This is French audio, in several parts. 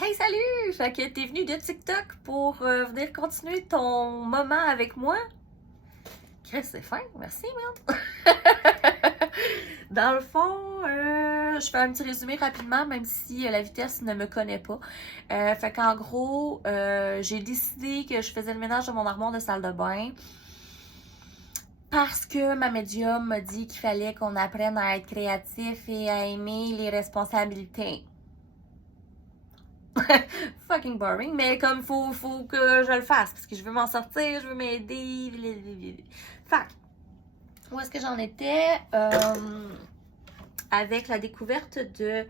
Hey, salut! Fait que t'es venu de TikTok pour venir continuer ton moment avec moi? Chris, c'est fin, merci, man! Dans le fond, je fais un petit résumé rapidement, même si la vitesse ne me connaît pas. Fait qu'en gros, j'ai décidé que je faisais le ménage de mon armoire de salle de bain parce que ma médium m'a dit qu'il fallait qu'on apprenne à être créatif et à aimer les responsabilités. Fucking boring, mais comme faut que je le fasse parce que je veux m'en sortir, je veux m'aider. Fait où est-ce que j'en étais avec la découverte de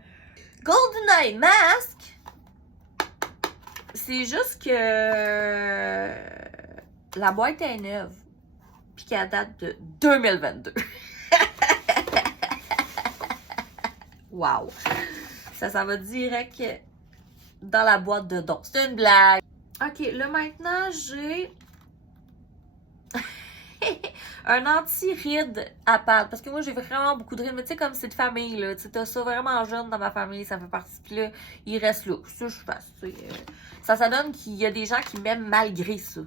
GoldenEye Mask? C'est juste que la boîte est neuve puis qu'elle date de 2022. Wow! Ça va direct dans la boîte de dons. C'est une blague. Ok, là maintenant, j'ai un anti-ride à pâte. Parce que moi, j'ai vraiment beaucoup de rides. Mais tu sais, comme c'est de famille, là. Tu sais, t'as ça vraiment jeune dans ma famille. Ça fait partie. Puis là, il reste là. Ça, je passe. Ça donne qu'il y a des gens qui m'aiment malgré ça.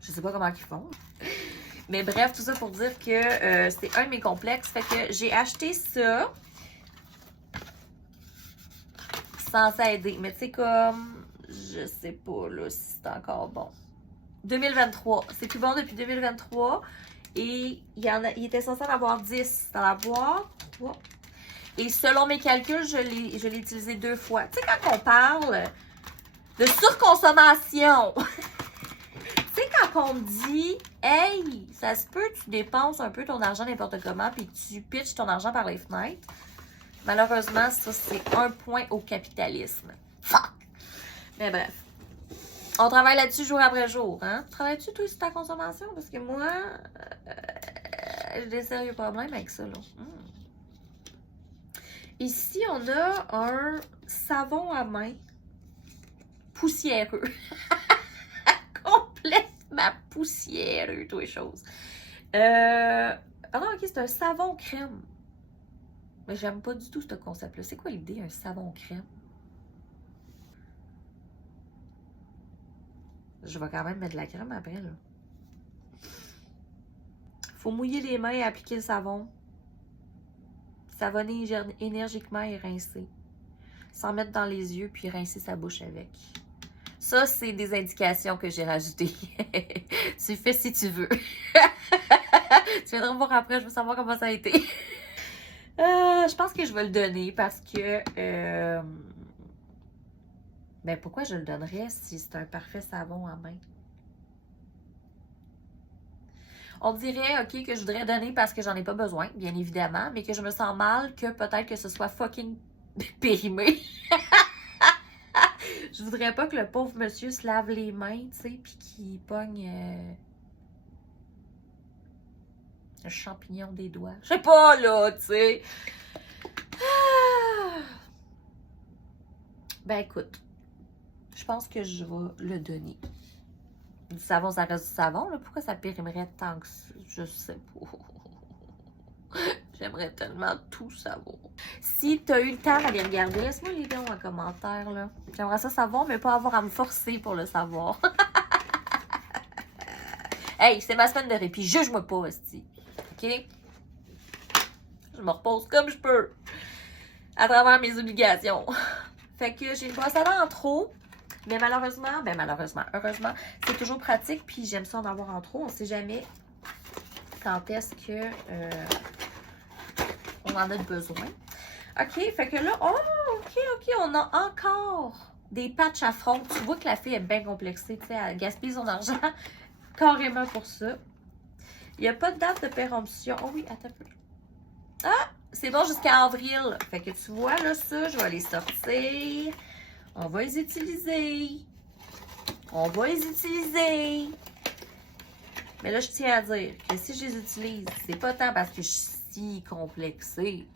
Je sais pas comment ils font. Mais bref, tout ça pour dire que c'était un de mes complexes. Fait que j'ai acheté ça. Censé aider. Mais tu sais, comme, je sais pas là si c'est encore bon. 2023. C'est plus bon depuis 2023. Et il était censé en avoir 10 dans la boîte. Et selon mes calculs, je l'ai utilisé 2 fois. Tu sais, quand on parle de surconsommation, tu sais, quand on me dit, hey, ça se peut, tu dépenses un peu ton argent n'importe comment, puis tu pitches ton argent par les fenêtres. Malheureusement, ça, c'est un point au capitalisme. Fuck! Mais bref. On travaille là-dessus jour après jour, hein? Travailles-tu, toi, sur ta consommation? Parce que moi, j'ai des sérieux problèmes avec ça, là. Ici, on a un savon à main poussiéreux. Complètement poussiéreux, toutes les choses. Pardon, ok, c'est un savon crème. Mais j'aime pas du tout ce concept-là. C'est quoi l'idée, un savon crème? Je vais quand même mettre de la crème après, là. Faut mouiller les mains et appliquer le savon. Savonner énergiquement et rincer. S'en mettre dans les yeux puis rincer sa bouche avec. Ça, c'est des indications que j'ai rajoutées. Tu fais si tu veux. Tu viendras me voir après, je veux savoir comment ça a été. Je pense que je vais le donner parce que... Ben, pourquoi je le donnerais si c'est un parfait savon en main? On dirait, ok, que je voudrais donner parce que j'en ai pas besoin, bien évidemment, mais que je me sens mal que peut-être que ce soit fucking périmé. Je voudrais pas que le pauvre monsieur se lave les mains, tu sais, pis qu'il pogne le champignon des doigts. Je sais pas, là, tu sais. Ben, écoute, je pense que je vais le donner. Du savon, ça reste du savon, là. Pourquoi ça périmerait tant que ça? Je sais pas. J'aimerais tellement tout savoir. Si tu as eu le temps d'aller regarder, laisse-moi les noms en commentaire, là. J'aimerais ça savoir, mais pas avoir à me forcer pour le savoir. Hey, c'est ma semaine de répit. Juge-moi pas, hostie. OK? Je me repose comme je peux. À travers mes obligations. Fait que j'ai une brosse à dents en trop. Mais malheureusement, heureusement, c'est toujours pratique. Puis j'aime ça en avoir en trop. On sait jamais quand est-ce que on en a besoin. OK, fait que là, oh, OK, on a encore des patchs à front. Tu vois que la fille est bien complexée, tu sais, elle gaspille son argent carrément pour ça. Il n'y a pas de date de péremption. Oh oui, attends un peu. Ah, c'est bon jusqu'à avril. Fait que tu vois, là, ça, je vais les sortir. On va les utiliser. Mais là, je tiens à dire que si je les utilise, c'est pas tant parce que je suis si complexée,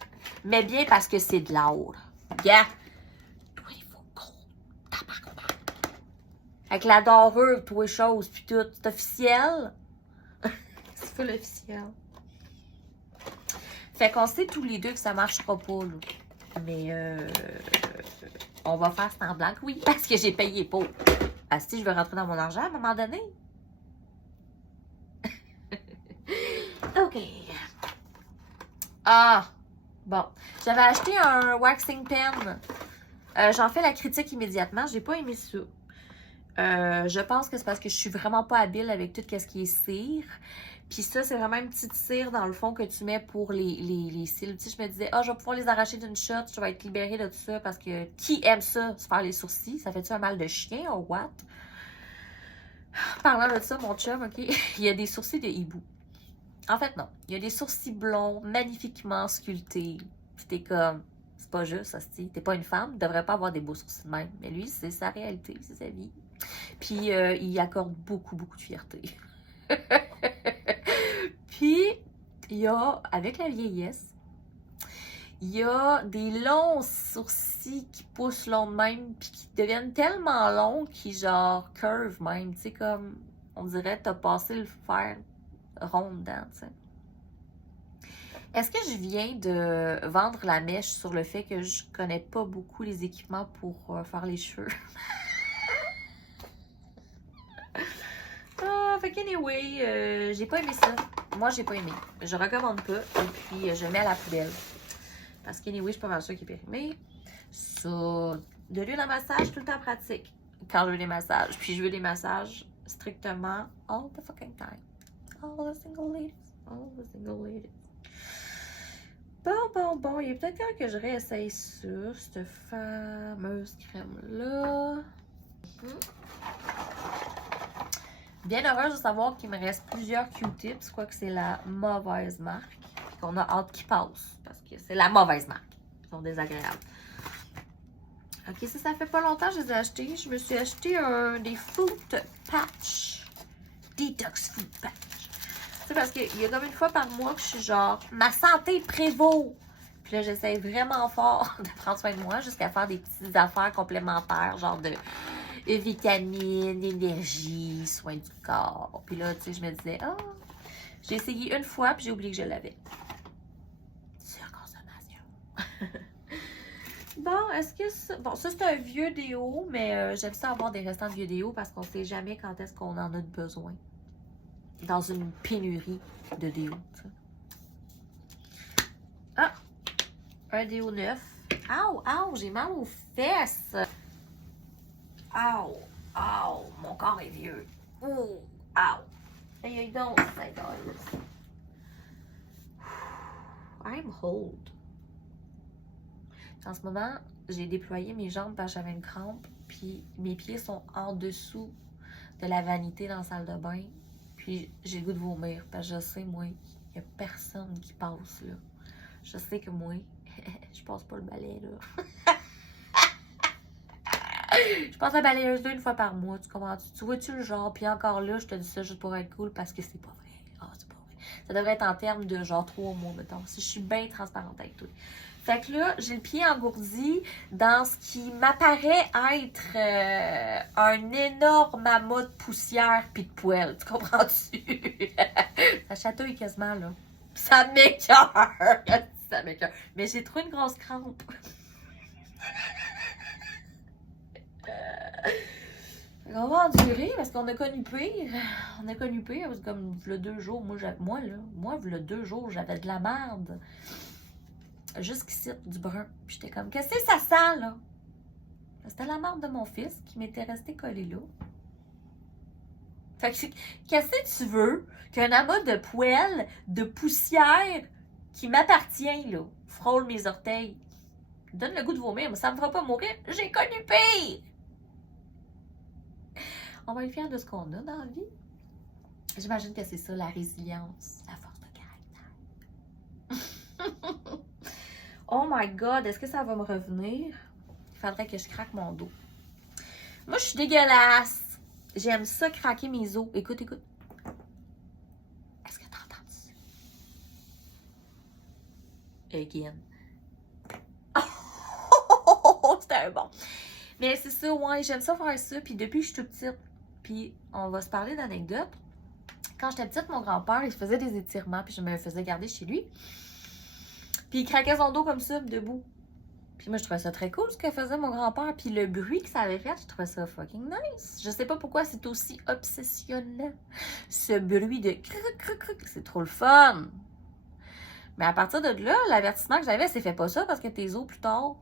mais bien parce que c'est de l'or. Yeah! Toi, il faut gros. Tabarnak. Avec la dorure, toi, choses, puis tout. C'est officiel? C'est pas l'officiel. Fait qu'on sait tous les deux que ça marchera pas, là. Mais on va faire semblant que oui, parce que j'ai payé pour. Ah, si je veux rentrer dans mon argent à un moment donné. OK. Ah, bon. J'avais acheté un waxing pen. J'en fais la critique immédiatement. J'ai pas aimé ça. Je pense que c'est parce que je suis vraiment pas habile avec tout ce qui est cire. Puis ça, c'est vraiment une petite cire dans le fond que tu mets pour les cils. Tu sais, je me disais, je vais pouvoir les arracher d'une shot, je vais être libérée de tout ça parce que qui aime ça, se faire les sourcils? Ça fait-tu un mal de chien ou what? Parlant de ça, mon chum, OK, il y a des sourcils de hibou. En fait, non. Il y a des sourcils blonds, magnifiquement sculptés. Puis t'es comme, c'est pas juste, hostie. T'es pas une femme, tu devrais pas avoir des beaux sourcils de même. Mais lui, c'est sa réalité, c'est sa vie. Puis il accorde beaucoup, beaucoup de fierté. Puis, il y a, avec la vieillesse, il y a des longs sourcils qui poussent longs de même, puis qui deviennent tellement longs qu'ils genre curve même. Tu sais, comme, on dirait t'as passé le fer rond dedans, tu sais. Est-ce que je viens de vendre la mèche sur le fait que je connais pas beaucoup les équipements pour faire les cheveux? Fait qu'anyway, j'ai pas aimé ça. Moi, j'ai pas aimé. Je recommande pas. Et puis, je mets à la poubelle. Parce qu'anyway, je suis pas mal sûre qu'il est périmé. Ça, de l'huile à massage, tout le temps pratique. Quand je veux des massages. Puis, je veux des massages strictement all the fucking time. All the single ladies. All the single ladies. Bon. Il est peut-être temps que je réessaye ça. Cette fameuse crème-là. Bien heureuse de savoir qu'il me reste plusieurs Q-tips. Je crois que c'est la mauvaise marque. Qu'on a hâte qu'ils passent. Parce que c'est la mauvaise marque. Ils sont désagréables. Ok, ça fait pas longtemps que je les ai achetés. Je me suis acheté des Fruit Patch. Detox Fruit Patch. C'est parce qu'il y a comme une fois par mois que je suis genre, ma santé prévaut. Puis là, j'essaie vraiment fort de prendre soin de moi jusqu'à faire des petites affaires complémentaires, genre de vitamines, énergie, soins du corps. Puis là, tu sais, je me disais, j'ai essayé une fois, puis j'ai oublié que je l'avais. Surconsommation. Bon, est-ce que ça... Bon, ça, c'est un vieux déo, mais j'aime ça avoir des restants de vieux déo parce qu'on sait jamais quand est-ce qu'on en a besoin. Dans une pénurie de déo, tu sais. Ah! Un déo neuf. Ouh, j'ai mal aux fesses. Ouh, mon corps est vieux. Ouh, aïe donc, ça guys. I'm old. En ce moment, j'ai déployé mes jambes parce que j'avais une crampe, puis mes pieds sont en dessous de la vanité dans la salle de bain, puis j'ai le goût de vomir, parce que je sais, moi, il n'y a personne qui passe, là. Je sais que moi, je passe pas le balai, là. Je passe la balayeuse une fois par mois, tu comprends? Tu vois-tu le genre? Puis encore là, je te dis ça juste pour être cool parce que c'est pas vrai. C'est pas vrai. Ça devrait être en termes de genre 3 mois, mettons. Si je suis bien transparente avec toi. Fait que là, j'ai le pied engourdi dans ce qui m'apparaît être un énorme amas de poussière pis de poêle. Tu comprends-tu? Ça chatouille quasiment, là. Ça m'écoeure. Ça m'écoeure. Mais j'ai trop une grosse crampe. On va endurer parce qu'on a connu pire. On a connu pire parce que comme le 2 jours, moi, le 2 jours, j'avais de la merde. Jusqu'ici, du brun. Puis j'étais comme, qu'est-ce que ça sent, là? C'était la merde de mon fils qui m'était resté collé là. Fait que, qu'est-ce que tu veux qu'un amas de poêle, de poussière qui m'appartient, là, frôle mes orteils? Donne le goût de vomir, mais ça me fera pas mourir. J'ai connu pire! On va être fiers de ce qu'on a dans la vie. J'imagine que c'est ça, la résilience, la force de caractère. Oh my God, est-ce que ça va me revenir? Il faudrait que je craque mon dos. Moi, je suis dégueulasse. J'aime ça, craquer mes os. Écoute. Est-ce que t'as entendu ça? Again. C'était bon. Mais c'est ça, ouais, j'aime ça faire ça. Puis depuis que je suis toute petite, puis on va se parler d'anecdotes. Quand j'étais petite, mon grand-père, il se faisait des étirements, puis je me faisais garder chez lui. Puis il craquait son dos comme ça, debout. Puis moi, je trouvais ça très cool ce que faisait mon grand-père. Puis le bruit que ça avait fait, je trouvais ça fucking nice. Je sais pas pourquoi c'est aussi obsessionnant. Ce bruit de cric, cric, cric, c'est trop le fun. Mais à partir de là, l'avertissement que j'avais, c'est fais pas ça parce que tes os plus tard.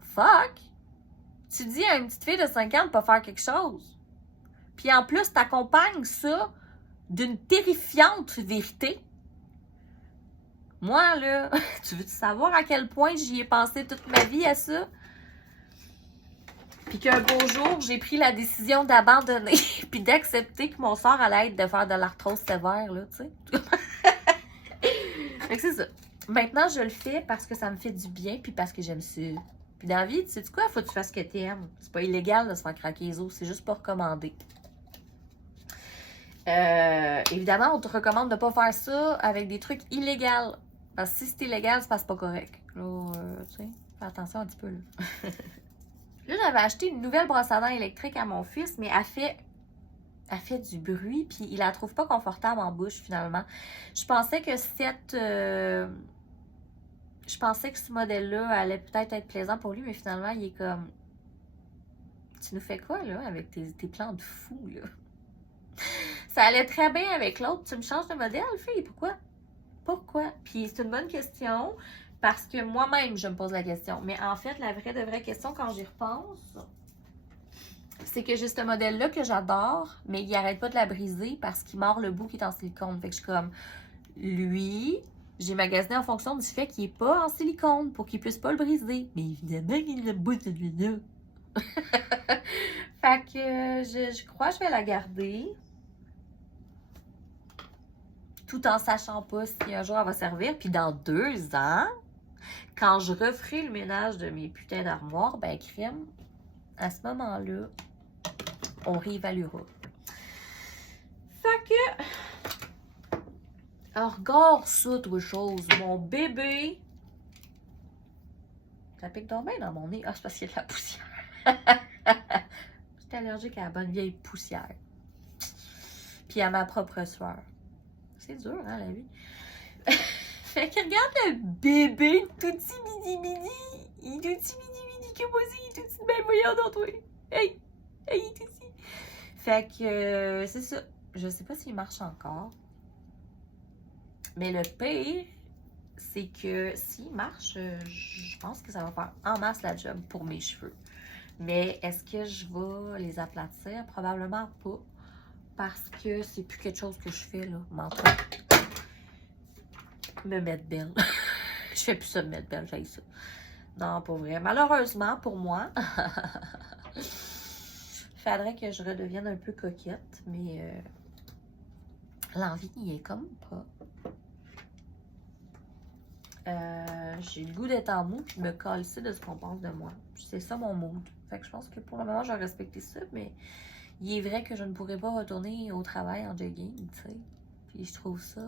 Fuck! Tu dis à une petite fille de 5 ans de pas faire quelque chose. Puis en plus, t'accompagnes ça d'une terrifiante vérité. Moi, là, tu veux savoir à quel point j'y ai pensé toute ma vie à ça? Puis qu'un beau jour, j'ai pris la décision d'abandonner puis d'accepter que mon sort allait être de faire de l'arthrose sévère, là, tu sais. Fait que c'est ça. Maintenant, je le fais parce que ça me fait du bien puis parce que j'aime ça. Puis dans la vie, tu sais quoi? Faut que tu fasses ce que t'aimes. C'est pas illégal de se faire craquer les os, c'est juste pas recommandé. Évidemment, on te recommande de pas faire ça avec des trucs illégaux. Parce que si c'est illégal, c'est parce que c'est pas correct. Là, tu sais, fais attention un petit peu, là. Là, j'avais acheté une nouvelle brosse à dents électrique à mon fils, mais elle fait du bruit, puis il la trouve pas confortable en bouche, finalement. Je pensais que ce modèle-là allait peut-être être plaisant pour lui, mais finalement, il est comme... Tu nous fais quoi, là, avec tes plans de fou, là? Ça allait très bien avec l'autre. Tu me changes de modèle, fille? Pourquoi? Pourquoi? Puis c'est une bonne question, parce que moi-même, je me pose la question. Mais en fait, la vraie question, quand j'y repense, c'est que j'ai ce modèle-là que j'adore, mais il arrête pas de la briser parce qu'il mord le bout qui est en silicone. Fait que je suis comme, lui, j'ai magasiné en fonction du fait qu'il est pas en silicone pour qu'il puisse pas le briser. Mais évidemment qu'il l'aime pas, celui-là. Fait que je crois que je vais la garder. Tout en sachant pas si un jour elle va servir. Puis dans 2 ans, quand je referai le ménage de mes putains d'armoires, ben crème, à ce moment-là, on réévaluera. Fait que... Alors, regarde ça, toi, chose. Mon bébé... Ça pique donc bien dans mon nez. Ah, c'est parce qu'il y a de la poussière. J'étais allergique à la bonne vieille poussière. Puis à ma propre sueur. C'est dur, hein, la vie. Fait que regarde le bébé, tout petit midi. Il est tout petit midi que moi aussi. Il est tout petit ben voyons dans toi. Hey, il est tout petit. Fait que c'est ça. Je sais pas s'il marche encore. Mais le pire, c'est que s'il marche, je pense que ça va faire en masse la job pour mes cheveux. Mais est-ce que je vais les aplatir? Probablement pas. Parce que c'est plus quelque chose que je fais, là. Menton. Me mettre belle. Je fais plus ça, me mettre belle, j'ai ça. Non, pas vrai. Malheureusement, pour moi, il faudrait que je redevienne un peu coquette, mais l'envie n'y est comme pas. J'ai le goût d'être en mou et de me calisser de ce qu'on pense de moi. C'est ça mon mood. Fait que je pense que pour le moment, je vais respecter ça, mais il est vrai que je ne pourrais pas retourner au travail en jogging, tu sais. Puis je trouve ça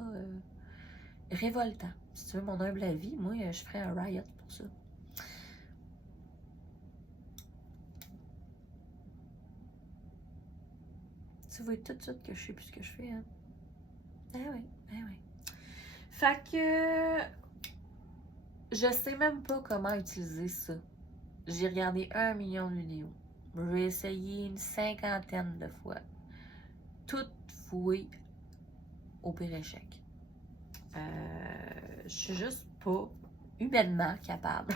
révoltant. Si tu veux mon humble avis, moi, je ferais un riot pour ça. Tu vois tout de suite que je sais plus ce que je fais, hein. Oui. Fait que... Je sais même pas comment utiliser ça. J'ai regardé 1 million de vidéos. J'ai essayé une 50aine de fois. Toutes vouées au pire échec. Je suis juste pas humainement capable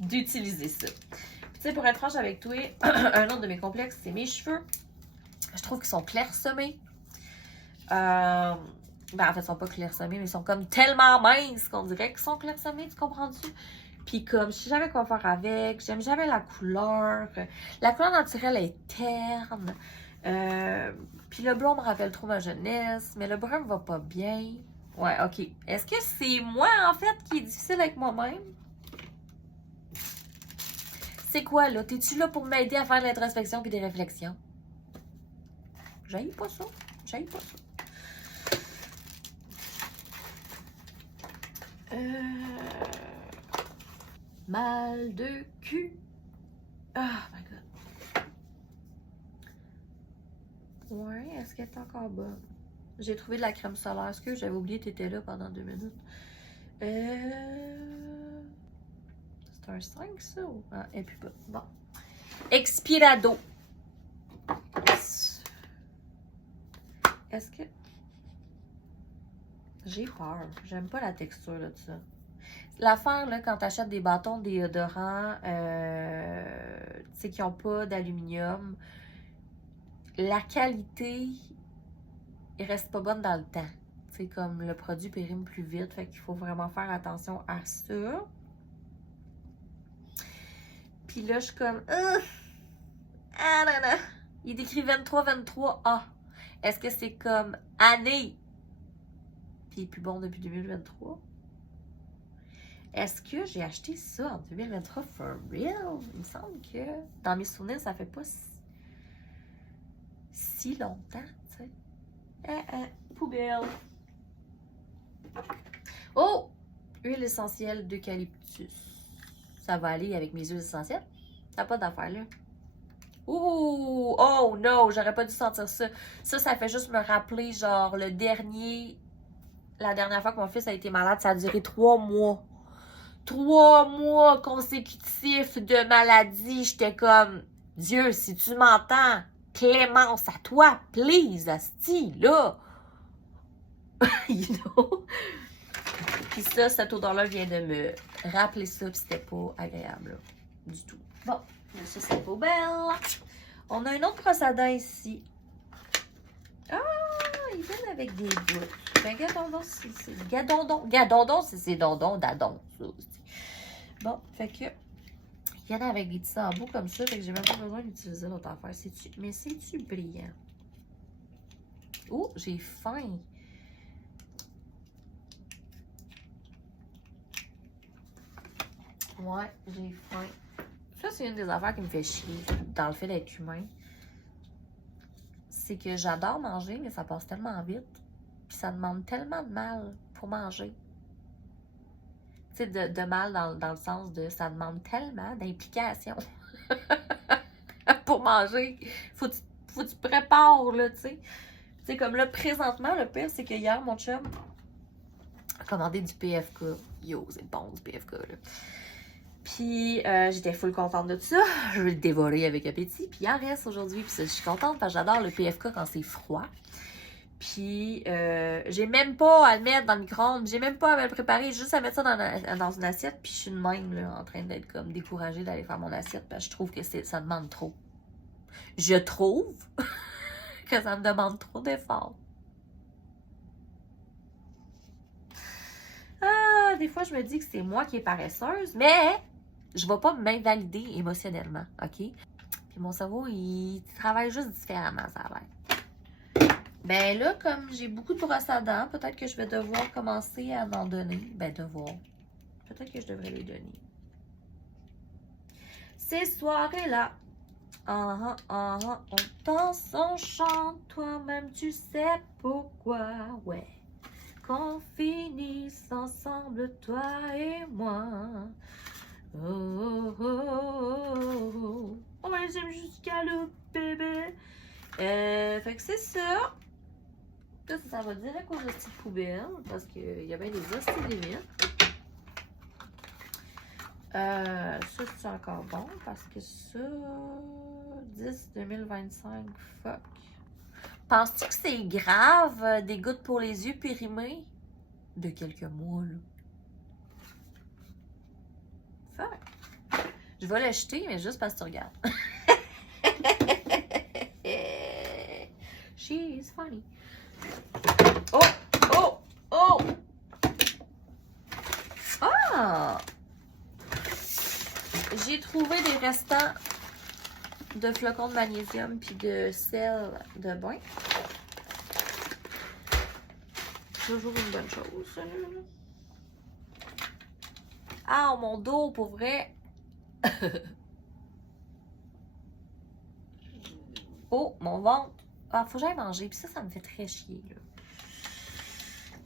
d'utiliser ça. Tu sais, pour être franche avec toi, un autre de mes complexes, c'est mes cheveux. Je trouve qu'ils sont clairsemés. En fait, ils sont pas clairsemés, mais ils sont comme tellement minces qu'on dirait qu'ils sont clairsemés, tu comprends-tu? Puis comme, je sais jamais quoi faire avec, j'aime jamais la couleur. La couleur naturelle est terne. Puis le blond me rappelle trop ma jeunesse, mais le brun me va pas bien. Ouais, ok. Est-ce que c'est moi, en fait, qui est difficile avec moi-même? C'est quoi, là? T'es-tu là pour m'aider à faire de l'introspection puis des réflexions? J'haïs pas ça. Mal de cul. Oh my god. Ouais, est-ce qu'elle est encore bonne? J'ai trouvé de la crème solaire. Est-ce que j'avais oublié que t'étais là pendant 2 minutes? C'est un 5, ça? Ou... Ah, et puis pas. Bon. Expirado. Est-ce que... J'ai peur. J'aime pas la texture là, de ça. L'affaire, là, quand t'achètes des bâtons déodorants, tu sais, qui n'ont pas d'aluminium, la qualité, il reste pas bonne dans le temps. C'est comme le produit périme plus vite, fait qu'il faut vraiment faire attention à ça. Puis là, je suis comme... Ah non, non. Il décrit 23-23A. Est-ce que c'est comme année? Puis il est plus bon depuis 2023? Est-ce que j'ai acheté ça en 2023 for real? Il me semble que dans mes souvenirs, ça fait pas si longtemps, tu sais. Poubelle. Oh! Huile essentielle d'eucalyptus. Ça va aller avec mes huiles essentielles? T'as pas d'affaire là? Ouh! Oh non! J'aurais pas dû sentir ça. Ça fait juste me rappeler, genre, la dernière fois que mon fils a été malade, ça a duré 3 mois. 3 mois consécutifs de maladie. J'étais comme, Dieu, si tu m'entends, clémence à toi, please, asti, là. You know? Puis ça, cette odeur-là vient de me rappeler ça, puis c'était pas agréable, là, du tout. Bon, ça, c'est pas belle. On a un autre brosse à dents ici. Ah, ils viennent avec des bouts. Ben, gadondon, c'est gadondon. Gadondon, c'est dondon, dadon, ça aussi. Bon, fait que, il y en a avec des petits embouts comme ça, fait que j'ai même pas besoin d'utiliser l'autre affaire. Mais c'est-tu brillant? Oh, j'ai faim. Ouais, j'ai faim. Ça, c'est une des affaires qui me fait chier dans le fait d'être humain. C'est que j'adore manger, mais ça passe tellement vite. Puis ça demande tellement de mal pour manger. Tu sais, de mal dans le sens de ça demande tellement d'implication pour manger. Faut que tu prépares, là, tu sais. Tu sais, comme là, présentement, le pire, c'est que hier, mon chum a commandé du PFK. Yo, c'est bon, du PFK, là. Puis, j'étais full contente de ça. Je vais le dévorer avec appétit. Puis, il en reste aujourd'hui. Puis, je suis contente parce que j'adore le PFK quand c'est froid. Puis, j'ai même pas à le mettre dans le micro-ondes. J'ai même pas à me le préparer. J'ai juste à mettre ça dans une assiette. Puis, je suis de même, là, en train d'être comme découragée d'aller faire mon assiette. Parce que je trouve que ça demande trop. Je trouve que ça me demande trop d'efforts. Ah, des fois, je me dis que c'est moi qui est paresseuse. Mais je vais pas m'invalider émotionnellement, OK? Puis mon cerveau, il travaille juste différemment, ça a l'air. Ben là, comme j'ai beaucoup de brosses à dents, peut-être que je vais devoir commencer à en donner. Ben, devoir. Peut-être que je devrais les donner. Ces soirées-là, on danse, on chante, toi-même tu sais pourquoi, ouais. Qu'on finisse ensemble, toi et moi. Oh, oh, oh, oh. On va les aimer jusqu'à le bébé. Fait que c'est ça. Ça va direct aux hosties de poubelle. Parce qu'il y a bien des hosties de limites. Ça, c'est encore bon. Parce que ça... 10-2025, fuck. Penses-tu que c'est grave, des gouttes pour les yeux périmées? De quelques mois, là. Fuck. Je vais l'acheter, mais juste parce que tu regardes. She's funny. Oh! Oh! Oh! Ah! J'ai trouvé des restants de flocons de magnésium puis de sel de bain. Toujours une bonne chose. Ah, mon dos, pour vrai. Oh, mon ventre. Ah, faut que j'aille manger. Puis ça me fait très chier, là.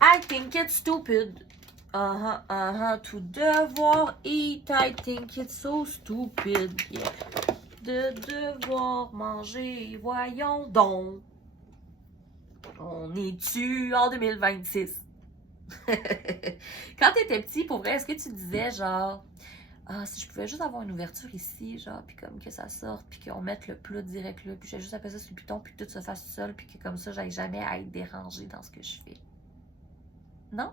I think it's stupid. To devoir eat, I think it's so stupid. Yeah. De devoir manger, voyons donc. On est-tu en 2026? Quand t'étais petit, pour vrai, est-ce que tu disais genre, ah, si je pouvais juste avoir une ouverture ici, genre, puis comme que ça sorte, puis qu'on mette le plat direct là, puis j'ai juste appeler ça sur le piton, puis que tout se fasse tout seul, puis que comme ça, j'aille jamais à être dérangée dans ce que je fais? Non?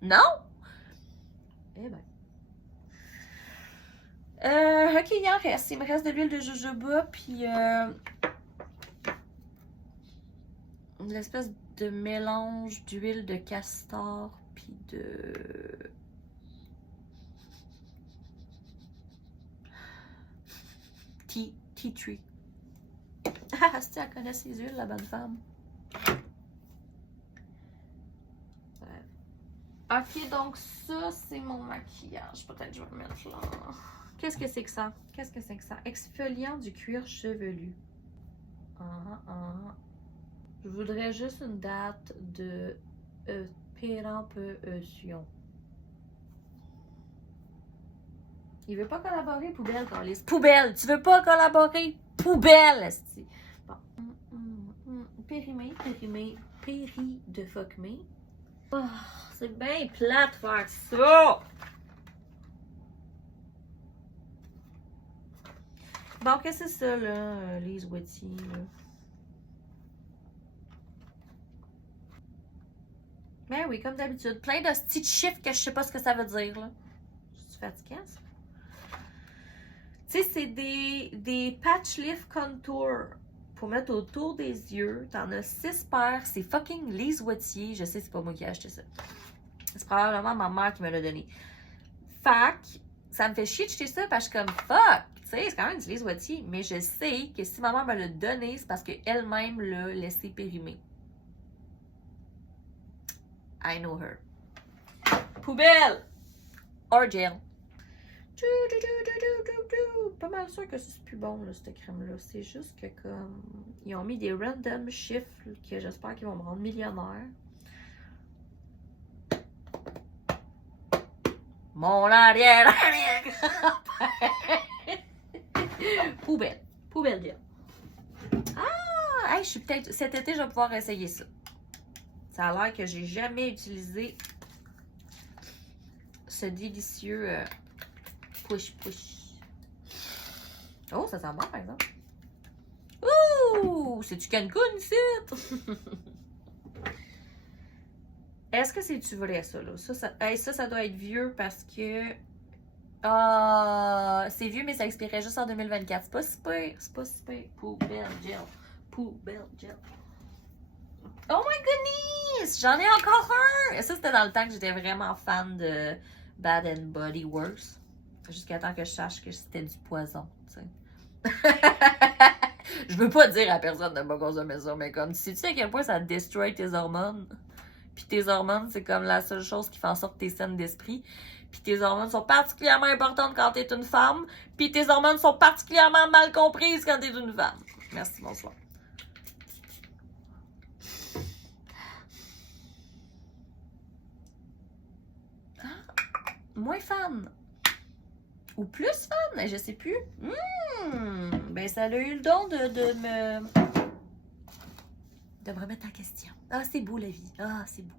Non? Eh ben. Ok, il en reste. Il me reste de l'huile de jojoba, puis l'espèce de mélange d'huile de castor, puis de... tea tree. Ah, si elle connaît ses huiles, la bonne femme. Ouais. Ok, donc ça, c'est mon maquillage. Peut-être que je vais le mettre là. Qu'est-ce que c'est que ça? Qu'est-ce que c'est que ça? Exfoliant du cuir chevelu. Je voudrais juste une date de péremption. Il veut pas collaborer, poubelle, Carlis. Poubelle! Tu veux pas collaborer? Poubelle, esti. Bon. Périmé de fuckmé. Oh, c'est bien plate de faire ça! Bon, qu'est-ce que c'est ça, là, Lise Wetty, là? Ben oui, comme d'habitude. Plein de petits chiffres que je sais pas ce que ça veut dire, là. Je suis fatiguée, ça? Tu sais, c'est des patch lift contour pour mettre autour des yeux. T'en as 6 paires. C'est fucking Lise Wetty. Je sais, c'est pas moi qui ai acheté ça. C'est probablement ma mère qui me l'a donné. Fac, ça me fait chier de jeter ça parce que je suis comme fuck. Tu sais, c'est quand même du Lise Wetty. Mais je sais que si ma mère me l'a donné, c'est parce qu'elle-même l'a laissé périmer. I know her. Poubelle! Or jail. Pas mal sûr que c'est plus bon, là, cette crème-là. C'est juste que comme... Ils ont mis des random chiffres que j'espère qu'ils vont me rendre millionnaire. Mon arrière! Poubelle. Poubelle gel. Ah! Hey, je suis peut-être... Cet été, je vais pouvoir essayer ça. Ça a l'air que j'ai jamais utilisé ce délicieux push. Oh, ça sent bon, par exemple. Ouh! C'est du Cancun, ici! Est-ce que c'est-tu vrai, ça, là? Ça doit être vieux parce que... Ah, c'est vieux, mais ça expirait juste en 2024. C'est pas si pire. C'est pas si pire. Poubelle gel. Poubelle gel. Oh my goodness! J'en ai encore un! Et ça, c'était dans le temps que j'étais vraiment fan de Bath and Body Works. Jusqu'à temps que je sache que c'était du poison, tu sais. Je veux pas dire à personne de pas consommer ça, mais comme, sais-tu à quel point ça destroy tes hormones? Puis tes hormones, c'est comme la seule chose qui fait en sorte que t'es saine d'esprit. Puis tes hormones sont particulièrement importantes quand t'es une femme. Puis tes hormones sont particulièrement mal comprises quand t'es une femme. Merci, bonsoir. Moins fan. Ou plus fan, je sais plus. Ben ça a eu le don de me remettre en question. Ah, c'est beau la vie. Ah, c'est beau.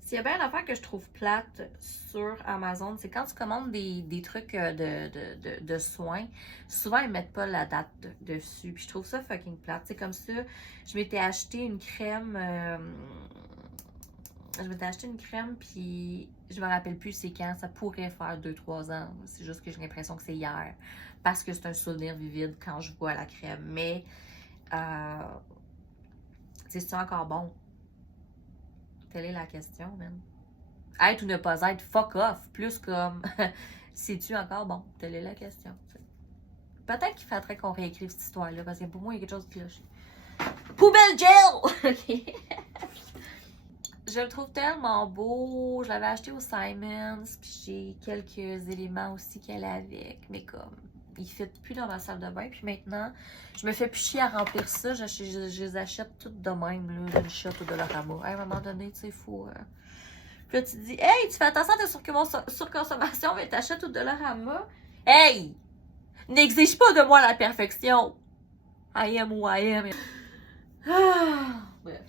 S'il y a bien une affaire que je trouve plate sur Amazon, c'est quand tu commandes des trucs de soins, souvent ils mettent pas la date dessus. Puis je trouve ça fucking plate. C'est comme ça, je m'étais acheté une crème. Puis je me rappelle plus c'est quand. Ça pourrait faire 2-3 ans. C'est juste que j'ai l'impression que c'est hier. Parce que c'est un souvenir vivide quand je vois la crème. Mais, c'est encore bon? Telle est la question, man. Être ou ne pas être, fuck off. Plus comme, c'est-tu encore bon? Telle est la question. Peut-être qu'il faudrait qu'on réécrive cette histoire-là. Parce que pour moi, il y a quelque chose de cloché. Poubelle gel! OK. Je le trouve tellement beau. Je l'avais acheté au Simons. Puis j'ai quelques éléments aussi qu'elle a avec. Mais comme, il ne fit plus dans ma salle de bain. Puis maintenant, je me fais plus chier à remplir ça. Je les achète toutes de même, là, d'une shot ou de Dollarama. À un moment donné, tu sais, il faut... Puis là, tu te dis, hey, tu fais attention à ta surconsommation, mais t'achètes au Dollarama. Hey! N'exige pas de moi la perfection. I am who I am. Ah, bref.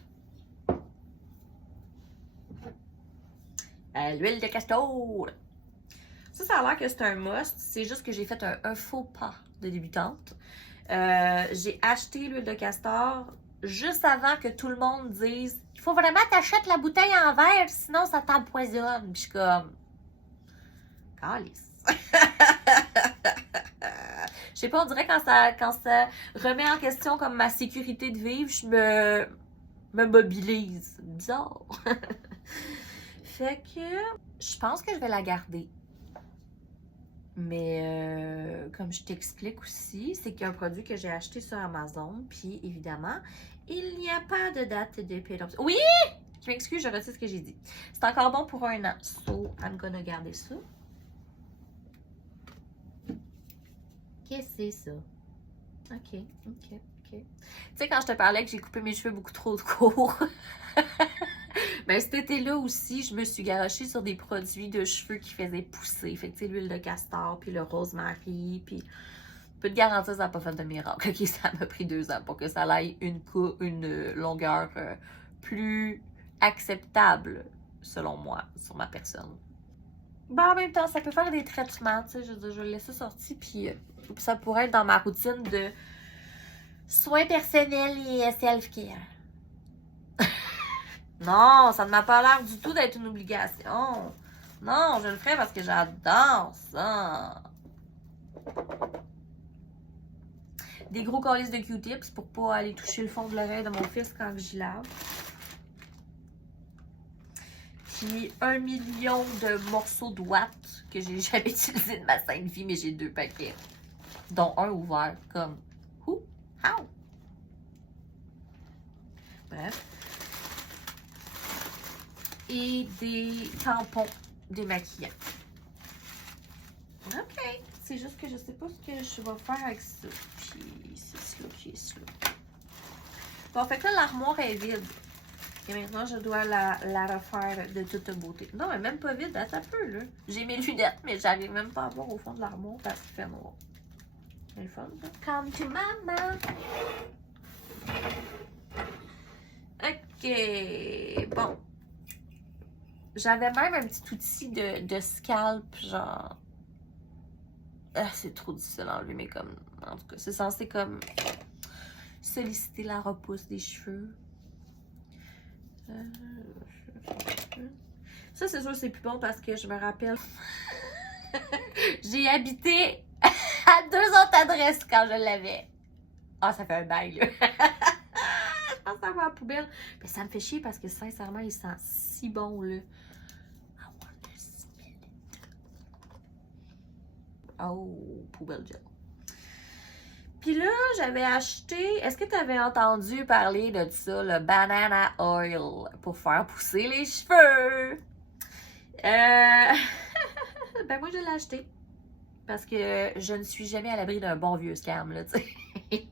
L'huile de castor. Ça a l'air que c'est un must. C'est juste que j'ai fait un faux pas de débutante. J'ai acheté l'huile de castor juste avant que tout le monde dise « Il faut vraiment t'achètes la bouteille en verre, sinon ça t'empoisonne. » Puis je suis comme... Calice. Je sais pas, on dirait quand ça remet en question comme ma sécurité de vivre, je me mobilise. Bizarre. Fait que je pense que je vais la garder. Mais comme je t'explique aussi, c'est qu'il y a un produit que j'ai acheté sur Amazon, puis évidemment, il n'y a pas de date de péremption. Oui! Je m'excuse, je retire ce que j'ai dit. C'est encore bon pour 1 an. So, I'm gonna garder ça. Qu'est-ce que c'est ça? Ok. Tu sais, quand je te parlais que j'ai coupé mes cheveux beaucoup trop courts, ben cet été-là aussi, je me suis garochée sur des produits de cheveux qui faisaient pousser. Fait que tu sais, l'huile de castor, puis le rosemary, puis je peux te garantir, ça n'a pas fait de miracle. Ok, ça m'a pris 2 ans pour que ça aille une longueur plus acceptable, selon moi, sur ma personne. Ben, en même temps, ça peut faire des traitements, tu sais, je vais le laisser sortir, puis ça pourrait être dans ma routine de soins personnels et self-care. Non, ça ne m'a pas l'air du tout d'être une obligation. Non, je le ferai parce que j'adore ça. Des gros calices de Q-tips pour pas aller toucher le fond de l'oreille de mon fils quand j'y lave. Puis 1 million de morceaux de watts que j'ai jamais utilisé de ma sainte vie, mais j'ai 2 paquets. Dont un ouvert, comme who? How? Bref. Et des tampons démaquillants. Ok. C'est juste que je sais pas ce que je vais faire avec ça. Puis c'est cela. Bon, fait que là, l'armoire est vide. Et maintenant, je dois la refaire de toute beauté. Non, mais même pas vide, attends un peu, là. J'ai mes lunettes, mais j'arrive même pas à voir au fond de l'armoire parce qu'il fait noir. C'est le fun, ça. Come to mama. Ok. Bon. J'avais même un petit outil de scalp, genre... Ah, c'est trop difficile à enlever, mais comme... En tout cas, c'est censé comme... solliciter la repousse des cheveux. Ça, c'est sûr, c'est plus bon parce que je me rappelle... J'ai habité à 2 autres adresses quand je l'avais. Ah, ça fait un bail, là. Je pense que ça va à la poubelle. Mais ça me fait chier parce que sincèrement, il sent si bon, là. Oh, poubelle gel. Puis là, j'avais acheté... Est-ce que tu avais entendu parler de ça, le banana oil, pour faire pousser les cheveux? Ben moi, je l'ai acheté. Parce que je ne suis jamais à l'abri d'un bon vieux scam, là, tu sais.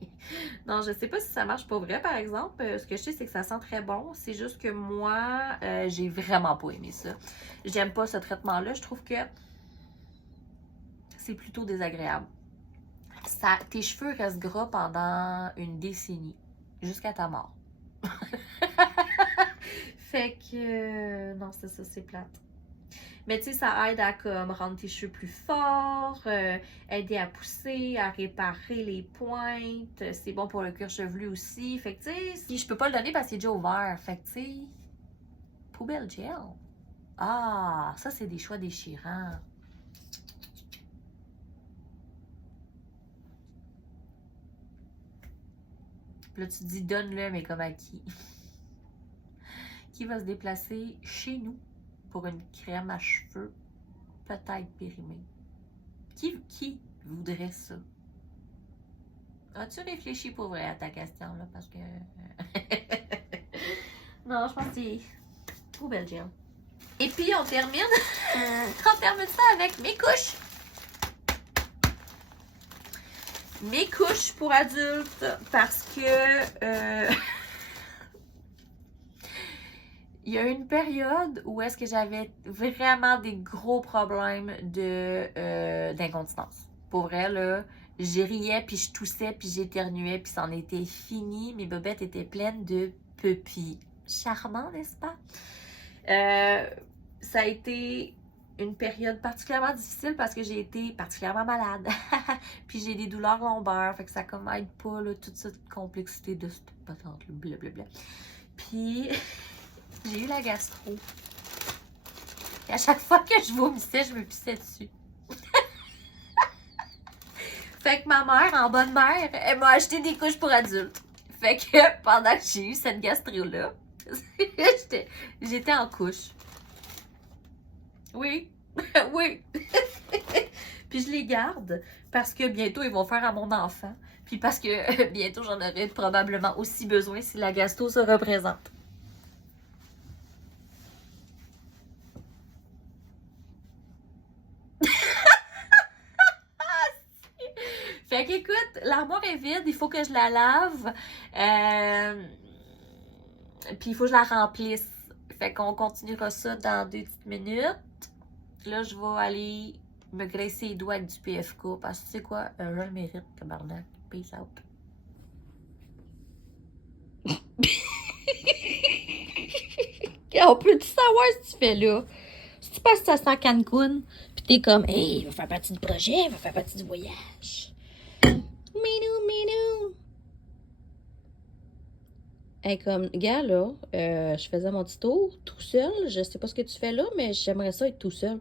Non, je sais pas si ça marche pour vrai, par exemple. Ce que je sais, c'est que ça sent très bon. C'est juste que moi, j'ai vraiment pas aimé ça. J'aime pas ce traitement-là. Je trouve que c'est plutôt désagréable. Tes cheveux restent gras pendant une décennie, jusqu'à ta mort. Fait que, non, c'est ça, c'est plate. Mais tu sais, ça aide à comme rendre tes cheveux plus forts, aider à pousser, à réparer les pointes. C'est bon pour le cuir chevelu aussi. Fait que tu sais, je peux pas le donner parce qu'il est déjà ouvert. Fait que tu sais, poubelle gel. Ah, ça c'est des choix déchirants. Puis là, tu te dis, donne-le, mais comme à qui? Qui va se déplacer chez nous pour une crème à cheveux peut-être périmée? Qui voudrait ça? As-tu réfléchi pour vrai à ta question, là? Parce que... non, je pense que c'est trop belle gel. Et puis, on termine ça avec mes couches. Mes couches pour adultes parce que... il y a une période où est-ce que j'avais vraiment des gros problèmes d'incontinence. Pour vrai, là, j'y riais, puis je toussais, puis j'éternuais, puis c'en était fini. Mes bobettes étaient pleines de pupilles. Charmant, n'est-ce pas? ça a été une période particulièrement difficile parce que j'ai été particulièrement malade. Puis j'ai des douleurs lombaires, fait que ça comme aide pas là, toute cette complexité de cette patente, blablabla. Puis j'ai eu la gastro. Et à chaque fois que je vomissais, je me pissais dessus. Fait que ma mère, en bonne mère, elle m'a acheté des couches pour adultes. Fait que pendant que j'ai eu cette gastro-là, j'étais en couche. Oui, oui. Puis je les garde parce que bientôt ils vont faire à mon enfant. Puis parce que bientôt j'en aurai probablement aussi besoin si la gastro se représente. Fait qu'écoute, l'armoire est vide, il faut que je la lave. Puis il faut que je la remplisse. Fait qu'on continuera ça dans 2 petites minutes. Là, je vais aller me graisser les doigts avec du PFK parce que tu sais quoi, je le mérite, tabarnak. Peace out. On peut-tu savoir ce que tu fais là? Si tu passes ça à Cancun, pis t'es comme, hey, il va faire partie du projet, il va faire partie du voyage. Minou. Hey, comme, gars, là, je faisais mon petit tour tout seul. Je sais pas ce que tu fais là, mais j'aimerais ça être tout seul.